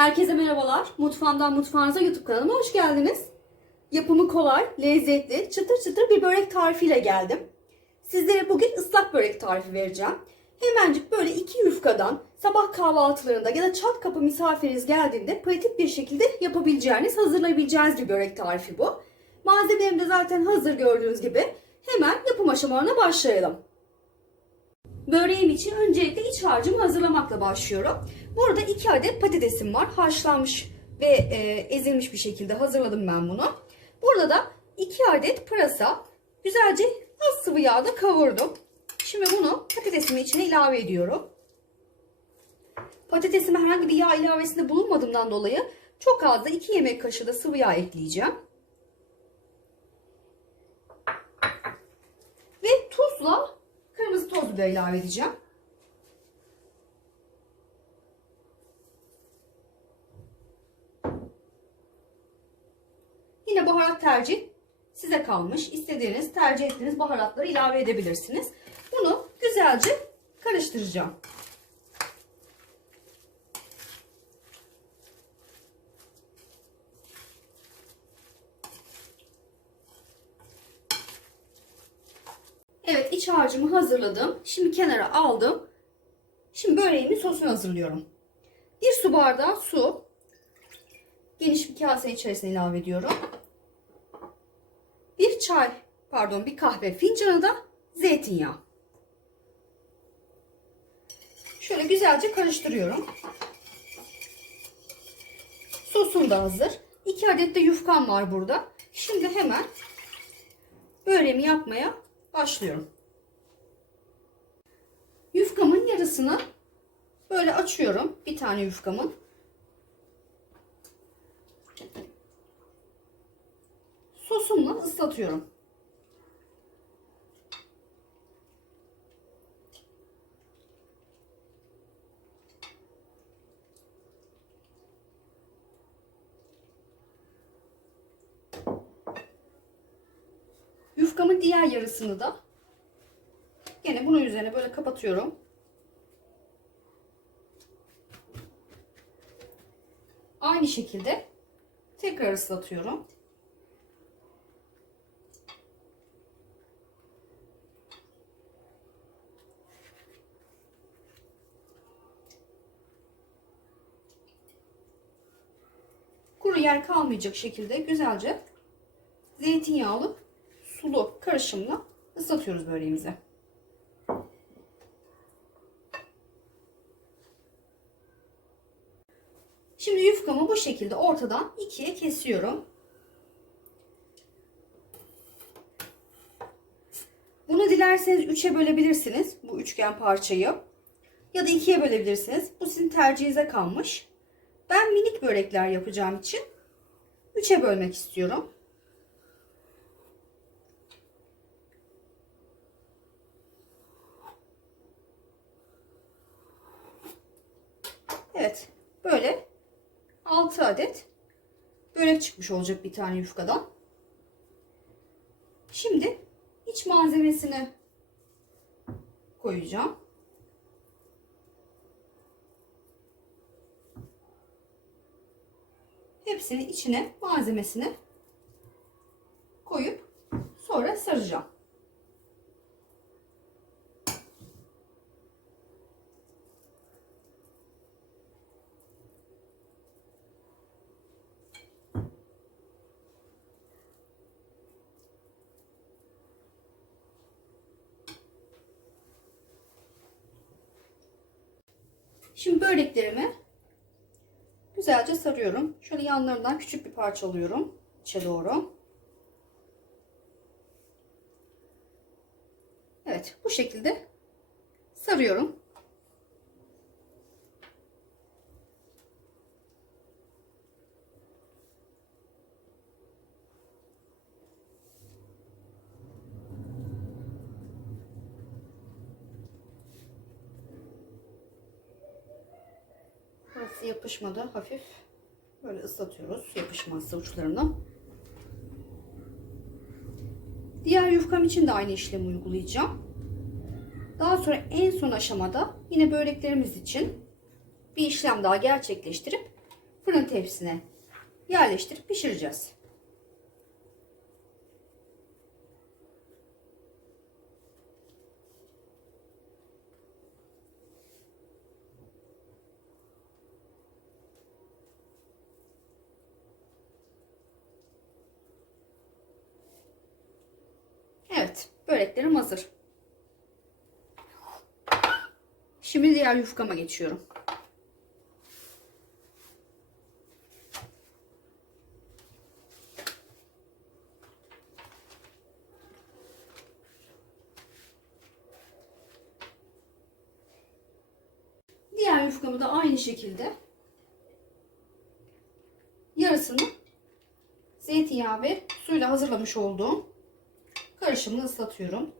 Herkese merhabalar. Mutfağımdan mutfağınıza YouTube kanalıma hoş geldiniz. Yapımı kolay, lezzetli, çıtır çıtır bir börek tarifiyle geldim. Sizlere bugün ıslak börek tarifi vereceğim. Hemencik böyle iki yufkadan sabah kahvaltılarında ya da çat kapı misafiriniz geldiğinde pratik bir şekilde yapabileceğiniz, hazırlayabileceğiniz bir börek tarifi bu. Malzemelerim de zaten hazır gördüğünüz gibi. Hemen yapım aşamalarına başlayalım. Böreğim için öncelikle iç harcımı hazırlamakla başlıyorum. Burada 2 adet patatesim var. Haşlanmış ve e, ezilmiş bir şekilde hazırladım ben bunu. Burada da 2 adet pırasa güzelce az sıvı yağda kavurdum. Şimdi bunu patatesimin içine ilave ediyorum. Patatesime herhangi bir yağ ilavesinde bulunmadığımdan dolayı çok az da 2 yemek kaşığı da sıvı yağ ekleyeceğim. Ve tuzla kırmızı toz biber ilave edeceğim. Yine baharat tercih size kalmış. İstediğiniz, tercih ettiğiniz baharatları ilave edebilirsiniz. Bunu güzelce karıştıracağım. Evet iç harcımı hazırladım. Şimdi kenara aldım. Şimdi böreğimin sosunu hazırlıyorum. Bir su bardağı su. Geniş bir kase içerisine ilave ediyorum. Bir çay, pardon bir kahve fincanı da zeytinyağı. Şöyle güzelce karıştırıyorum. Sosum da hazır. 2 adet de yufkam var burada. Şimdi hemen böreğimi yapmaya başlıyorum. Yufkamın yarısını böyle açıyorum. Bir tane yufkamın. Sosumla ıslatıyorum. Yufkamın diğer yarısını da bunun üzerine böyle kapatıyorum. Aynı şekilde tekrar ıslatıyorum. Kuru yer kalmayacak şekilde güzelce zeytinyağlı sulu karışımla ıslatıyoruz böreğimizi. Şimdi yufkamı bu şekilde ortadan ikiye kesiyorum. Bunu dilerseniz üçe bölebilirsiniz bu üçgen parçayı. Ya da ikiye bölebilirsiniz. Bu sizin tercihinize kalmış. Ben minik börekler yapacağım için üçe bölmek istiyorum. Evet. Böyle 6 adet börek çıkmış olacak bir tane yufkadan. Şimdi iç malzemesini koyacağım. Hepsini içine malzemesini koyup sonra saracağım. Şimdi böreklerimi güzelce sarıyorum. Şöyle yanlarından küçük bir parça alıyorum içe doğru. Evet bu şekilde sarıyorum. Yapışmadı hafif. Böyle ıslatıyoruz yapışmazsa uçlarını. Diğer yufkam için de aynı işlemi uygulayacağım. Daha sonra en son aşamada yine böreklerimiz için bir işlem daha gerçekleştirip fırın tepsisine yerleştirip pişireceğiz. Evet, böreklerim hazır. Şimdi diğer yufkama geçiyorum. Diğer yufkamı da aynı şekilde yarısını zeytinyağı ve suyla hazırlamış olduğum karışımını ıslatıyorum.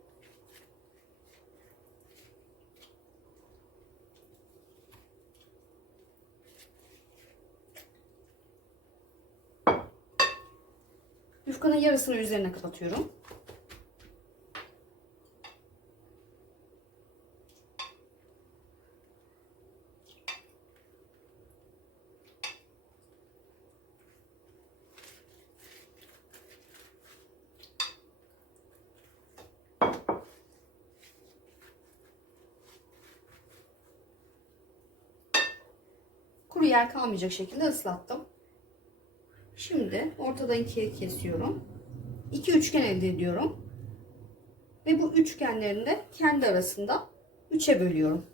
Yufkanın yarısını üzerine kapatıyorum. Kuru yer kalmayacak şekilde ıslattım. Şimdi ortadan ikiye kesiyorum. İki üçgen elde ediyorum. Ve bu üçgenlerini de kendi arasında üçe bölüyorum.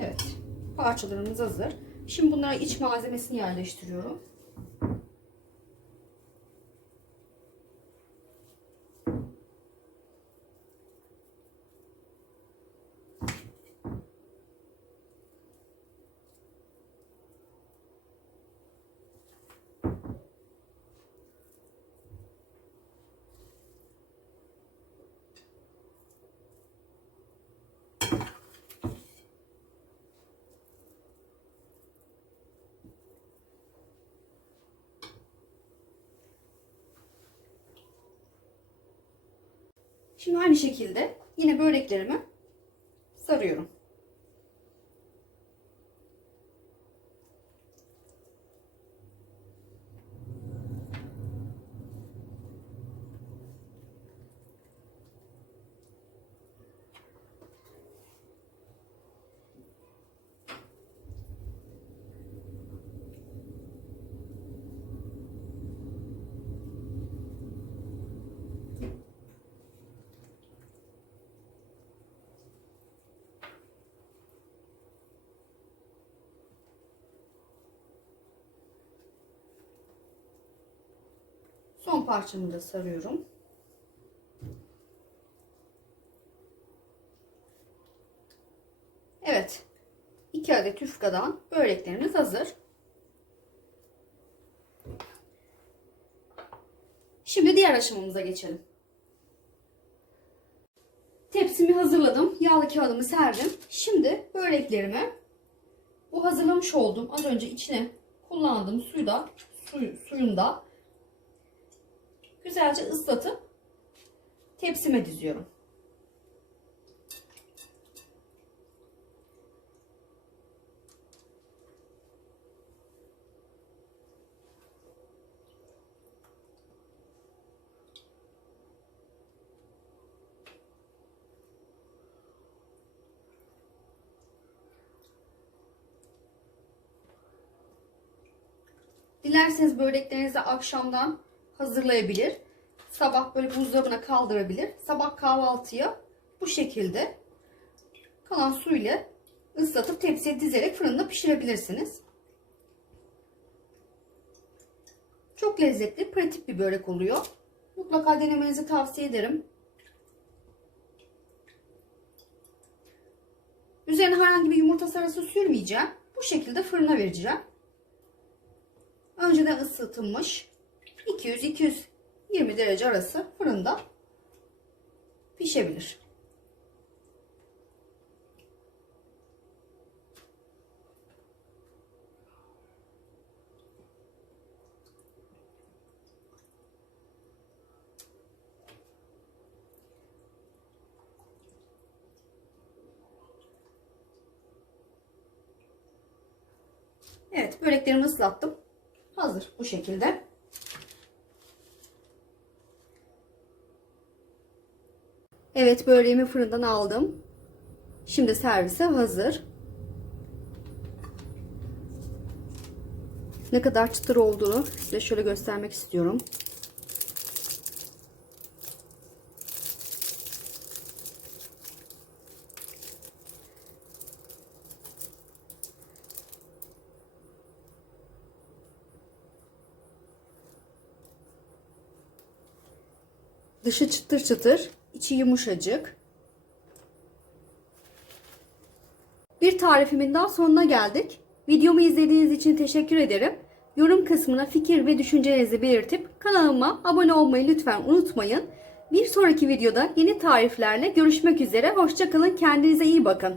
Evet. Parçalarımız hazır. Şimdi bunlara iç malzemesini yerleştiriyorum. Şimdi aynı şekilde yine böreklerimi sarıyorum. Son parçamı da sarıyorum. Evet. 2 adet yufkadan böreklerimiz hazır. Şimdi diğer aşamamıza geçelim. Tepsimi hazırladım. Yağlı kağıdımı serdim. Şimdi böreklerimi bu hazırlamış olduğum az önce içine kullandığım suyda suyu, suyunda güzelce ıslatıp tepsime diziyorum. Dilerseniz böreklerinizi akşamdan hazırlayabilir. Sabah böyle buzdolabına kaldırabilir. Sabah kahvaltıya bu şekilde kalan suyla ıslatıp tepsiye dizerek fırında pişirebilirsiniz. Çok lezzetli, pratik bir börek oluyor. Mutlaka denemenizi tavsiye ederim. Üzerine herhangi bir yumurta sarısı sürmeyeceğim. Bu şekilde fırına vereceğim. Önceden ısıtılmış 200-220 derece arası fırında pişebilir. Evet böreklerimi ıslattım. Hazır bu şekilde. Evet böreğimi fırından aldım. Şimdi servise hazır. Ne kadar çıtır olduğunu size şöyle göstermek istiyorum. Dışı çıtır çıtır, içi yumuşacık. Bir tarifimin daha sonuna geldik. Videomu izlediğiniz için teşekkür ederim. Yorum kısmına fikir ve düşüncelerinizi belirtip kanalıma abone olmayı lütfen unutmayın. Bir sonraki videoda yeni tariflerle görüşmek üzere. Hoşçakalın. Kendinize iyi bakın.